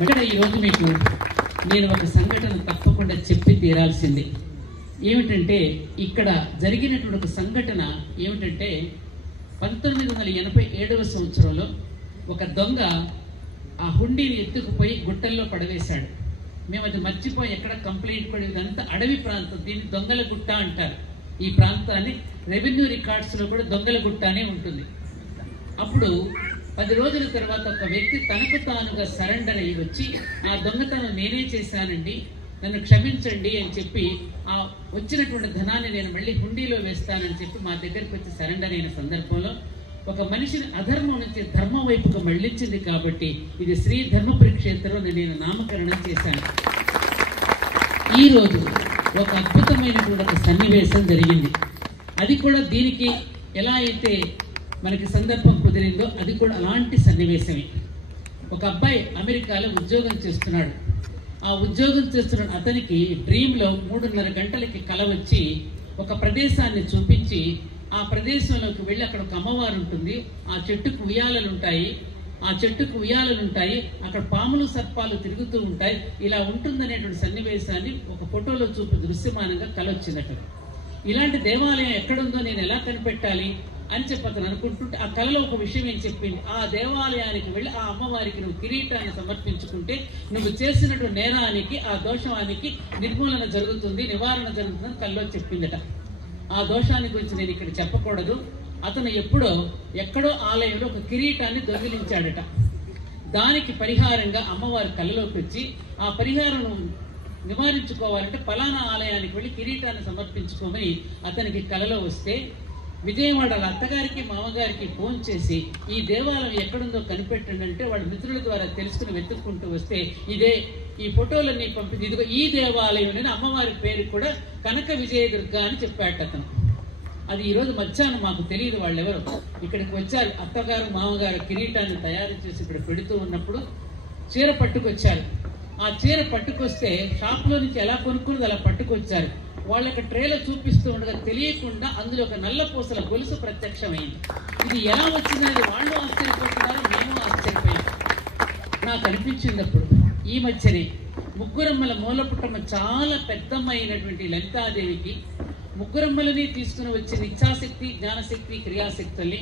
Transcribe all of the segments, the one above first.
ఇక్కడ ఈరోజు మీకు నేను ఒక సంఘటన తప్పకుండా చెప్పి తీరాల్సింది. ఏమిటంటే ఇక్కడ జరిగినటువంటి ఒక సంఘటన ఏమిటంటే 1987వ సంవత్సరంలో ఒక దొంగ ఆ హుండీని ఎత్తుకుపోయి గుట్టల్లో పడవేశాడు. మేము అది మర్చిపోయి ఎక్కడ కంప్లైంట్ పడి, ఇదంతా అడవి ప్రాంతం, దీన్ని దొంగల గుట్ట అంటారు. ఈ ప్రాంతాన్ని రెవెన్యూ రికార్డ్స్లో కూడా దొంగల గుట్ట అనే ఉంటుంది. అప్పుడు 10 రోజుల తర్వాత ఒక వ్యక్తి తనకు తానుగా సరెండర్ అయ్యి వచ్చి, ఆ దొంగతనం నేనే చేశానండి, నన్ను క్షమించండి అని చెప్పి ఆ వచ్చినటువంటి ధనాన్ని నేను మళ్ళీ హుండీలో వేస్తానని చెప్పి మా దగ్గరికి వచ్చి సరెండర్ అయిన సందర్భంలో ఒక మనిషిని అధర్మం నుంచి ధర్మం వైపుకు మళ్లించింది. కాబట్టి ఇది శ్రీ ధర్మపురి క్షేత్రం నేను నామకరణం చేశాను. ఈరోజు ఒక అద్భుతమైనటువంటి ఒక సన్నివేశం జరిగింది. అది కూడా దీనికి ఎలా అయితే మనకి సందర్భం కుదిరిందో అది కూడా అలాంటి సన్నివేశమే. ఒక అబ్బాయి అమెరికాలో ఉద్యోగం చేస్తున్నాడు. ఆ ఉద్యోగం చేస్తున్న అతనికి డ్రీమ్లో 3:30 గంటలకి కల వచ్చి ఒక ప్రదేశాన్ని చూపించి, ఆ ప్రదేశంలోకి వెళ్ళి అక్కడ ఒక అమ్మవారు ఉంటుంది, ఆ చెట్టుకు ఉయ్యాలలు ఉంటాయి, అక్కడ పాములు సర్పాలు తిరుగుతూ ఉంటాయి, ఇలా ఉంటుందనేటువంటి సన్నివేశాన్ని ఒక ఫోటోలో చూపి దృశ్యమానంగా కల వచ్చింది. అక్కడ ఇలాంటి దేవాలయం ఎక్కడుందో నేను ఎలా కనిపెట్టాలి అని చెప్పి అతను అనుకుంటుంటే ఆ కళలో ఒక విషయం ఏం చెప్పింది, ఆ దేవాలయానికి వెళ్ళి ఆ అమ్మవారికి నువ్వు కిరీటాన్ని సమర్పించుకుంటే నువ్వు చేసినటువంటి నేరానికి, ఆ దోషానికి నిర్మూలన జరుగుతుంది, నివారణ జరుగుతుందని కళ్ళలో చెప్పిందట. ఆ దోషాన్ని గురించి నేను ఇక్కడ చెప్పకూడదు. అతను ఎక్కడో ఆలయంలో ఒక కిరీటాన్ని దొంగిలించాడట. దానికి పరిహారంగా అమ్మవారి కళ్ళలోకి వచ్చి, ఆ పరిహారం నివారించుకోవాలంటే పలానా ఆలయానికి వెళ్ళి కిరీటాన్ని సమర్పించుకోమని అతనికి కలలో వస్తే, విజయవాడ అత్తగారికి మామగారికి ఫోన్ చేసి ఈ దేవాలయం ఎక్కడుందో కనిపెట్టండి అంటే వాళ్ళ మిత్రుల ద్వారా తెలుసుకుని వెతుక్కుంటూ వస్తే ఇదే ఈ ఫోటోలన్నీ పంపింది, ఇదిగో ఈ దేవాలయం అని అమ్మవారి పేరు కూడా కనక విజయదుర్గ అని చెప్పాడు అతను. అది ఈరోజు మధ్యాహ్నం మాకు తెలియదు వాళ్ళెవరు. ఇక్కడికి వచ్చారు అత్తగారు మామగారు కిరీటాన్ని తయారు చేసి ఇక్కడ పెడుతూ ఉన్నప్పుడు చీర పట్టుకొచ్చారు. ఆ చీర పట్టుకొస్తే షాప్లో నుంచి ఎలా కొనుక్కున్నది అలా పట్టుకొచ్చారు. వాళ్ళకి ట్రేలో చూపిస్తూ ఉండగా తెలియకుండా అందులో ఒక నల్ల పూసల గొలుసు ప్రత్యక్షమైంది. ఇది ఎలా వచ్చిందనేది వాళ్ళు ఆశ్చర్యపోతున్నారు, మేము ఆశ్చర్యపోయాం. నాకు అనిపించింది అప్పుడు ఈ మధ్యనే ముగ్గురమ్మల మూలపుటమ్మ చాలా పెద్దమ్మైనటువంటి లలితాదేవికి ముగ్గురమ్మలని తీసుకుని వచ్చిన ఇచ్ఛాశక్తి, జ్ఞానశక్తి, క్రియాశక్తుల్ని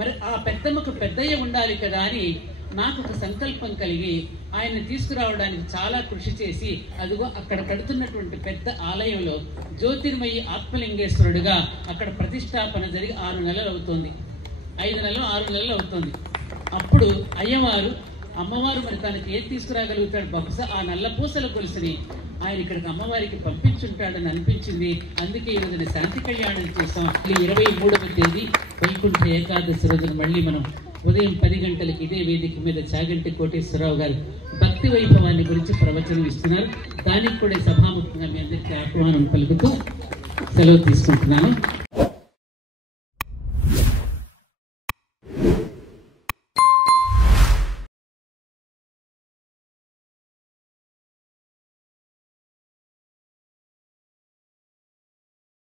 మరి ఆ పెద్దమ్మకు పెద్దయ్య ఉండాలి కదా అని నాకు ఒక సంకల్పం కలిగి ఆయన్ని తీసుకురావడానికి చాలా కృషి చేసి అదిగో అక్కడ కడుతున్నటువంటి పెద్ద ఆలయంలో జ్యోతిర్మయి ఆత్మలింగేశ్వరుడుగా అక్కడ ప్రతిష్టాపన జరిగి 6 నెలలు అవుతుంది, 5 నెలలు 6 నెలలు అవుతుంది. అప్పుడు అయ్యవారు అమ్మవారు మరి తనకి ఏది తీసుకురాగలుగుతాడు, బహుశా ఆ నల్ల పూసల గొలుసుని ఆయన ఇక్కడికి అమ్మవారికి పంపించుంటాడని అనిపించింది. అందుకే ఈ రోజున శాంతి కళ్యాణం చేస్తాం. 23వ తేదీ వైకుంఠ ఏకాదశి రోజున మళ్ళీ మనం ఉదయం 10 గంటలకు ఇదే వేదిక మీద చాగంటి కోటేశ్వరరావు గారు భక్తి వైభవాన్ని గురించి ప్రవచనం ఇస్తున్నారు. దానికి కూడా సభాముఖంగా మీ అందరికీ ఆహ్వానం పలుకుతూ సెలవు తీసుకుంటున్నాను.